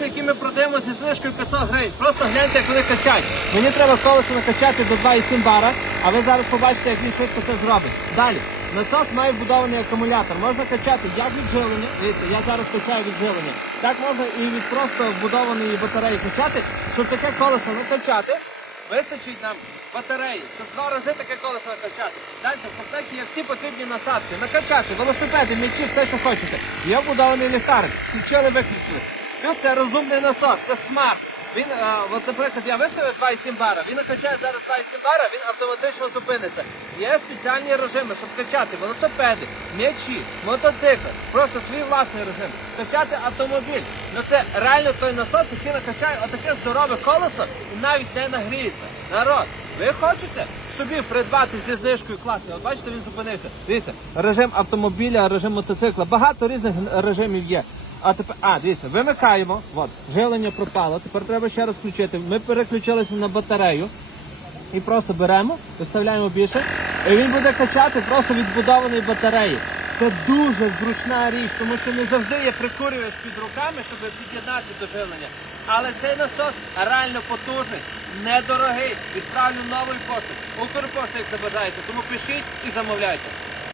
Насоси, які ми продаємо зі знижкою 500 гривень. Просто гляньте, як вони качають. Мені треба колесо накачати до 2,7 бара, а ви зараз побачите, як він швидко це зробить. Далі. Насос має вбудований акумулятор. Можна качати як від живлення. Я зараз качаю від живлення. Так можна і від просто вбудованої батареї качати, щоб таке колесо накачати. Вистачить нам батареї, щоб два рази таке колесо накачати. Далі в комплекті є всі потрібні насадки. Накачати, велосипеди, м'ячі, все, що хочете. Є вбудований ліхтарик. Включили, виключили. Плюс це розумний насос, це смарт. Він, е, от, наприклад, я виставив 2,7 бара, він накачає зараз 2,7 бара, він автоматично зупиниться. Є спеціальні режими, щоб качати велосипеди, м'ячі, мотоцикли, просто свій власний режим. Качати автомобіль. Ну це реально той насос, який накачає отаке здорове колесо і навіть не нагріється. Народ, ви хочете собі придбати зі знижкою класний? От бачите, він зупинився. Дивіться, режим автомобіля, режим мотоцикла. Багато різних режимів є. А тепер, а, дивіться, вимикаємо. От, живлення пропало. Тепер треба ще раз включити. Ми переключилися на батарею. І просто беремо, виставляємо більше, і він буде качати просто від будованої батареї. Це дуже зручна річ, тому що не завжди є прикурювач під руками, щоб під'єднати до живлення. Але цей насос реально потужний, недорогий. Відправлю новою поштою. Укрпошту, як забажаєте. Тому пишіть і замовляйте.